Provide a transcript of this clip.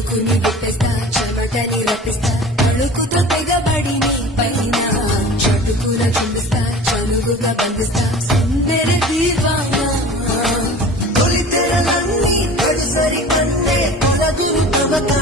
ముట్టుకుని విప్పేస్తా చెమటని రప్పిస్తా అడుగుతో తెగబడి నీ పైన చటుకుల చుండిస్తా చనువుగా బంధిస్తా సుందర దీవానా తొలి తెరలన్నీ తడిసరి కన్నే అలగురు తమకా